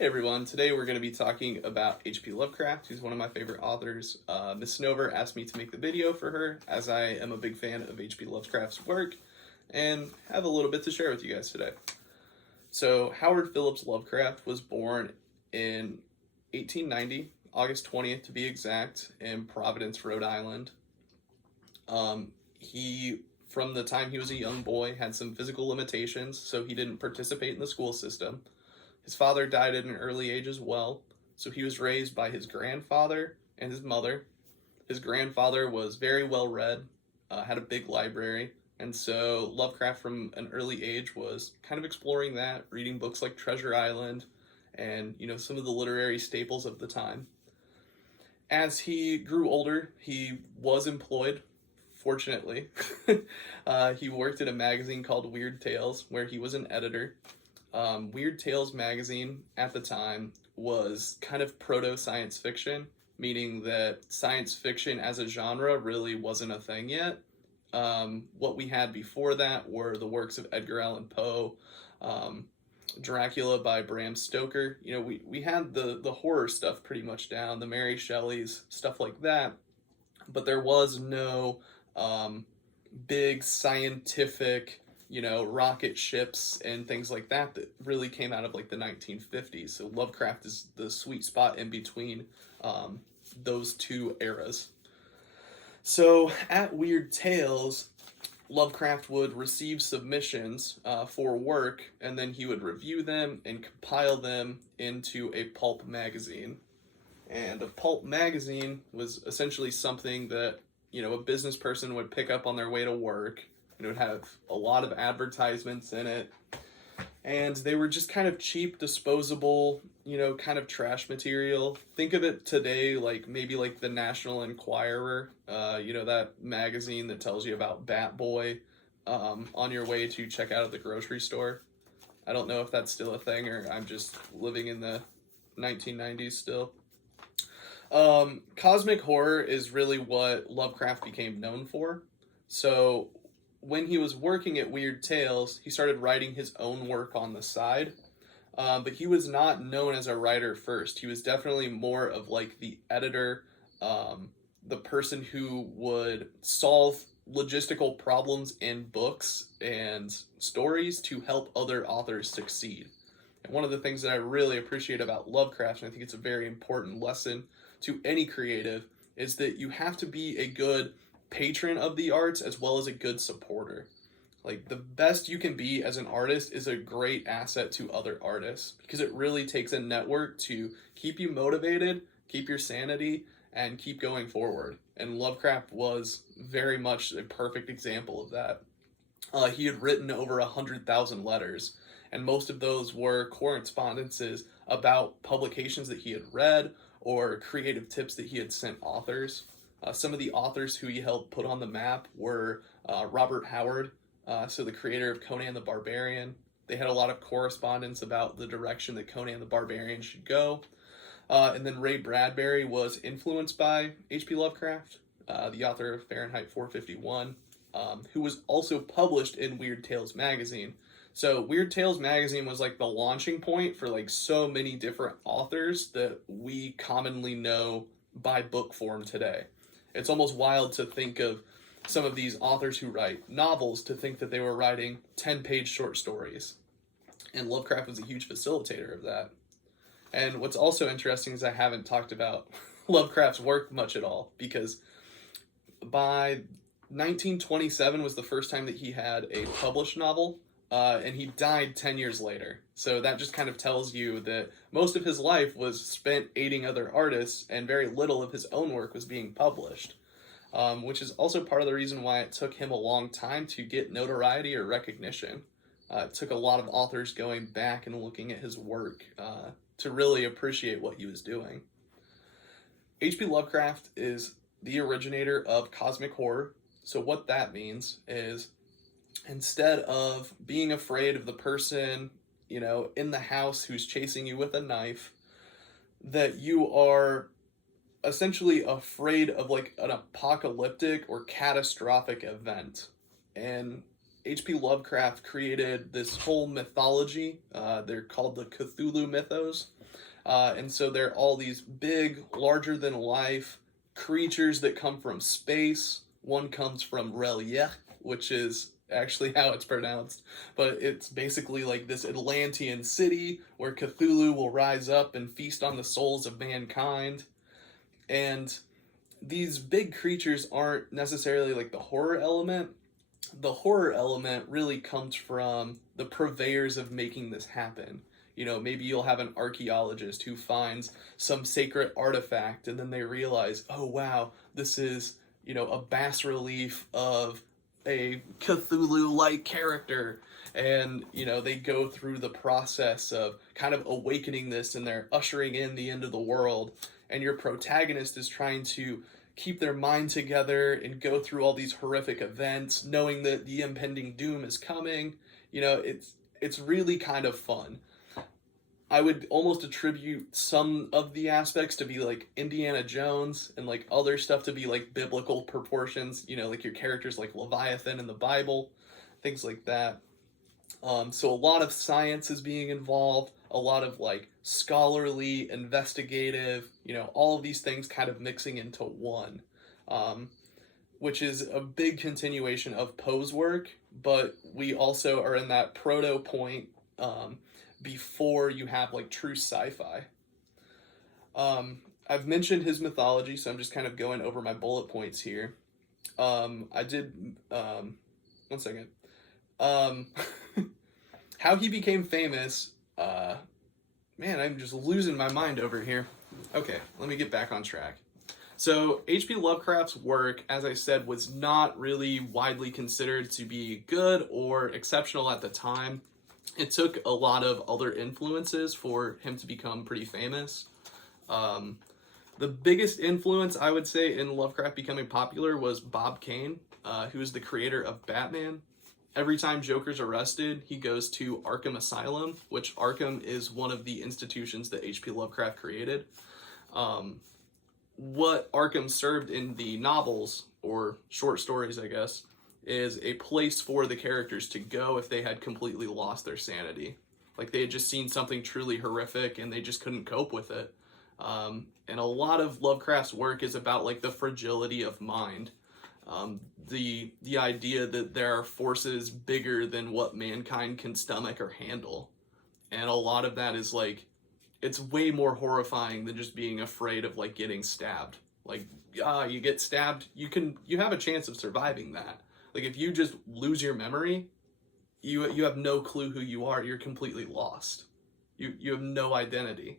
Hey everyone, today we're going to be talking about H.P. Lovecraft, who's one of my favorite authors. Miss Snover asked me to make the video for her, as I am a big fan of H.P. Lovecraft's work, and have a little bit to share with you guys today. So, Howard Phillips Lovecraft was born in 1890, August 20th to be exact, in Providence, Rhode Island. He, from the time he was a young boy, had some physical limitations, so he didn't participate in the school system. His father died at an early age as well, so he was raised by his grandfather and his mother. His grandfather was very well read, had a big library, and so Lovecraft from an early age was kind of exploring that, reading books like Treasure Island and, some of the literary staples of the time. As he grew older, he was employed, fortunately. He worked at a magazine called Weird Tales, where he was an editor. Weird Tales magazine at the time was kind of proto-science fiction, meaning that science fiction as a genre really wasn't a thing yet. What we had before that were the works of Edgar Allan Poe, Dracula by Bram Stoker. We had the horror stuff pretty much down, the Mary Shelleys, stuff like that, but there was no big scientific rocket ships and things like that really came out of like the 1950s. So Lovecraft is the sweet spot in between those two eras. So at Weird Tales, Lovecraft would receive submissions for work, and then he would review them and compile them into a pulp magazine. And a pulp magazine was essentially something that, a business person would pick up on their way to work. It would have a lot of advertisements in it, and they were just kind of cheap, disposable, kind of trash material. Think of it today like maybe like the National Enquirer, that magazine that tells you about Bat Boy on your way to check out at the grocery store. I don't know if that's still a thing or I'm just living in the 1990s still. Cosmic horror is really what Lovecraft became known for. So when he was working at Weird Tales, he started writing his own work on the side, but he was not known as a writer first. He was definitely more of like the editor, the person who would solve logistical problems in books and stories to help other authors succeed. And one of the things that I really appreciate about Lovecraft, and I think it's a very important lesson to any creative, is that you have to be a good patron of the arts as well as a good supporter. Like, the best you can be as an artist is a great asset to other artists, because it really takes a network to keep you motivated, keep your sanity, and keep going forward. And Lovecraft was very much a perfect example of that. He had written over 100,000 letters, and most of those were correspondences about publications that he had read or creative tips that he had sent authors. Some of the authors who he helped put on the map were Robert Howard, so the creator of Conan the Barbarian. They had a lot of correspondence about the direction that Conan the Barbarian should go. And then Ray Bradbury was influenced by H.P. Lovecraft, the author of Fahrenheit 451, who was also published in Weird Tales magazine. So Weird Tales magazine was like the launching point for like so many different authors that we commonly know by book form today. It's almost wild to think of some of these authors who write novels to think that they were writing 10-page short stories. And Lovecraft was a huge facilitator of that. And what's also interesting is I haven't talked about Lovecraft's work much at all, because by 1927 was the first time that he had a published novel, and he died 10 years later. So that just kind of tells you that most of his life was spent aiding other artists, and very little of his own work was being published, which is also part of the reason why it took him a long time to get notoriety or recognition. It took a lot of authors going back and looking at his work to really appreciate what he was doing. H.P. Lovecraft is the originator of cosmic horror. So what that means is, instead of being afraid of the person, in the house who's chasing you with a knife, that you are essentially afraid of like an apocalyptic or catastrophic event. And H.P. Lovecraft created this whole mythology. They're called the Cthulhu mythos. And so they're all these big, larger than life creatures that come from space. One comes from Relief, which is actually how it's pronounced, but it's basically like this Atlantean city where Cthulhu will rise up and feast on the souls of mankind. And these big creatures aren't necessarily like the horror element. The horror element really comes from the purveyors of making this happen. You know, maybe you'll have an archaeologist who finds some sacred artifact and then they realize, oh wow, this is, you know, a bas relief of a Cthulhu-like character. And, you know, they go through the process of kind of awakening this and they're ushering in the end of the world. And your protagonist is trying to keep their mind together and go through all these horrific events, knowing that the impending doom is coming. You know, it's really kind of fun. I would almost attribute some of the aspects to be like Indiana Jones and like other stuff to be like biblical proportions, you know, like your characters like Leviathan in the Bible, things like that. So a lot of science is being involved, a lot of like scholarly, investigative, you know, all of these things kind of mixing into one, which is a big continuation of Poe's work, but we also are in that proto point before you have like true sci-fi. I've mentioned his mythology, so I'm just kind of going over my bullet points here. I did, one second. How he became famous, man, I'm just losing my mind over here. Okay, let me get back on track. So, H.P. Lovecraft's work, as I said, was not really widely considered to be good or exceptional at the time. It took a lot of other influences for him to become pretty famous. The biggest influence, I would say, in Lovecraft becoming popular was Bob Kane, who is the creator of Batman. Every time Joker's arrested, he goes to Arkham Asylum, which Arkham is one of the institutions that H.P. Lovecraft created. What Arkham served in the novels, or short stories, I guess, is a place for the characters to go if they had completely lost their sanity. Like they had just seen something truly horrific and they just couldn't cope with it. And a lot of Lovecraft's work is about like the fragility of mind. The idea that there are forces bigger than what mankind can stomach or handle. And a lot of that is like, it's way more horrifying than just being afraid of like getting stabbed. Like, you get stabbed, you have a chance of surviving that. Like if you just lose your memory, you have no clue who you are. You're completely lost. You have no identity.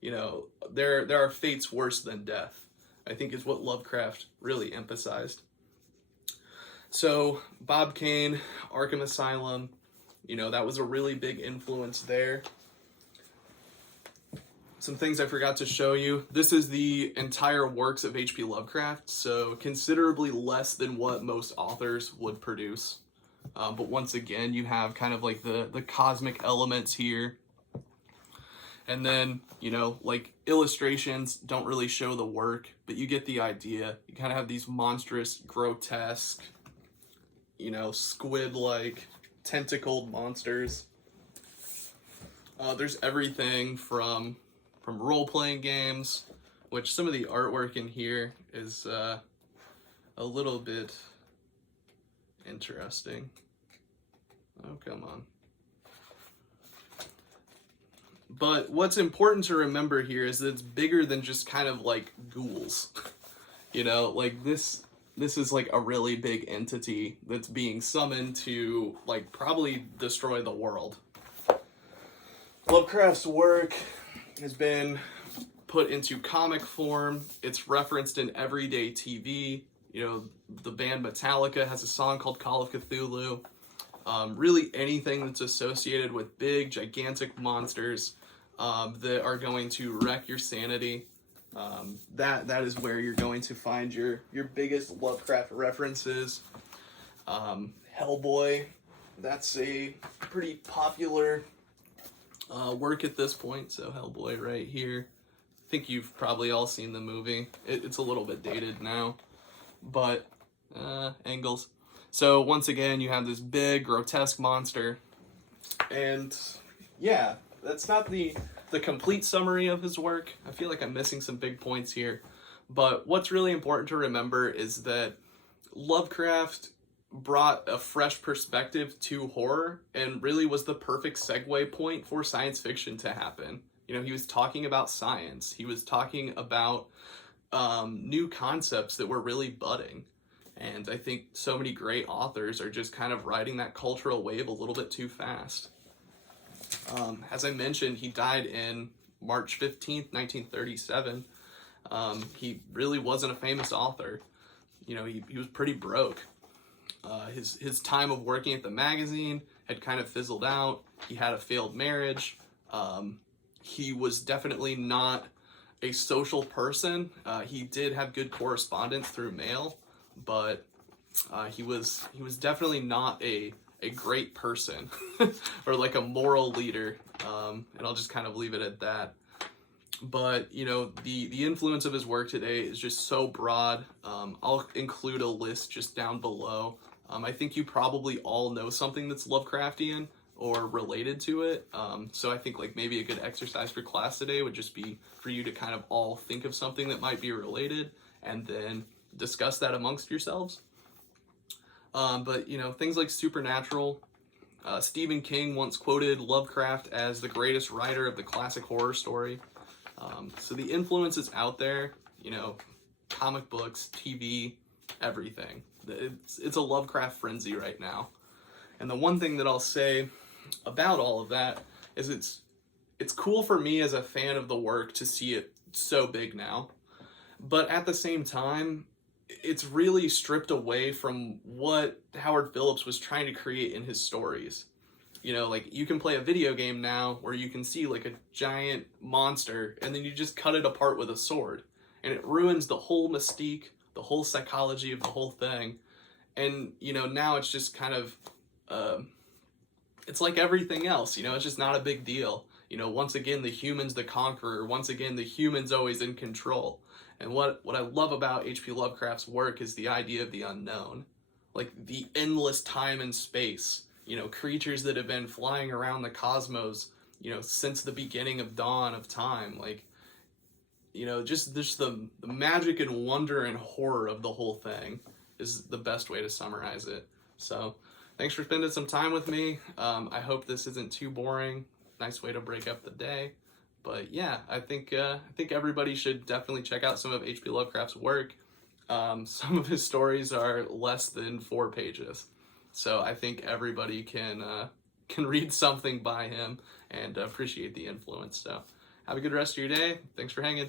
You know, there are fates worse than death, I think is what Lovecraft really emphasized. So Bob Kane, Arkham Asylum, you know, that was a really big influence there. Some things I forgot to show you. This is the entire works of H.P. Lovecraft, so considerably less than what most authors would produce. But once again, you have kind of like the cosmic elements here. And then, you know, like illustrations don't really show the work, but you get the idea. You kind of have these monstrous, grotesque, you know, squid-like, tentacled monsters. There's everything from role-playing games, which some of the artwork in here is a little bit interesting. Oh, come on. But what's important to remember here is that it's bigger than just kind of like ghouls. You know, like this is like a really big entity that's being summoned to like probably destroy the world. Lovecraft's work has been put into comic form. It's referenced in everyday TV. You know, the band Metallica has a song called Call of Cthulhu. Really anything that's associated with big, gigantic monsters that are going to wreck your sanity. That is where you're going to find your biggest Lovecraft references. Hellboy, that's a pretty popular work at this point, so Hellboy right here. I think you've probably all seen the movie. It's a little bit dated now, but angles. So once again, you have this big, grotesque monster. And yeah, that's not the complete summary of his work. I feel like I'm missing some big points here. But what's really important to remember is that Lovecraft brought a fresh perspective to horror and really was the perfect segue point for science fiction to happen. You know, he was talking about science. He was talking about new concepts that were really budding. And I think so many great authors are just kind of riding that cultural wave a little bit too fast. As I mentioned, he died in March 15th, 1937. He really wasn't a famous author. You know, he was pretty broke. His time of working at the magazine had kind of fizzled out. He had a failed marriage. He was definitely not a social person. He did have good correspondence through mail, but he was definitely not a great person or like a moral leader. And I'll just kind of leave it at that. But, you know, the influence of his work today is just so broad. I'll include a list just down below. I think you probably all know something that's Lovecraftian or related to it. So I think like maybe a good exercise for class today would just be for you to kind of all think of something that might be related and then discuss that amongst yourselves. But, you know, things like supernatural. Stephen King once quoted Lovecraft as the greatest writer of the classic horror story. So the influence is out there, you know, comic books, TV, everything. It's a Lovecraft frenzy right now. And the one thing that I'll say about all of that is it's cool for me as a fan of the work to see it so big now. But at the same time, it's really stripped away from what Howard Phillips was trying to create in his stories. You know, like you can play a video game now where you can see like a giant monster and then you just cut it apart with a sword. And it ruins the whole mystique, the whole psychology of the whole thing. And, you know, now it's just kind of, it's like everything else, you know, it's just not a big deal. You know, once again, the human's the conqueror. Once again, the human's always in control. And what I love about H.P. Lovecraft's work is the idea of the unknown. Like the endless time and space. You know, creatures that have been flying around the cosmos, you know, since the beginning of dawn of time. Like, you know, just the magic and wonder and horror of the whole thing is the best way to summarize it. So, thanks for spending some time with me. I hope this isn't too boring. Nice way to break up the day. But yeah, I think everybody should definitely check out some of H.P. Lovecraft's work. Some of his stories are less than 4 pages. So I think everybody can read something by him and appreciate the influence. So have a good rest of your day. Thanks for hanging.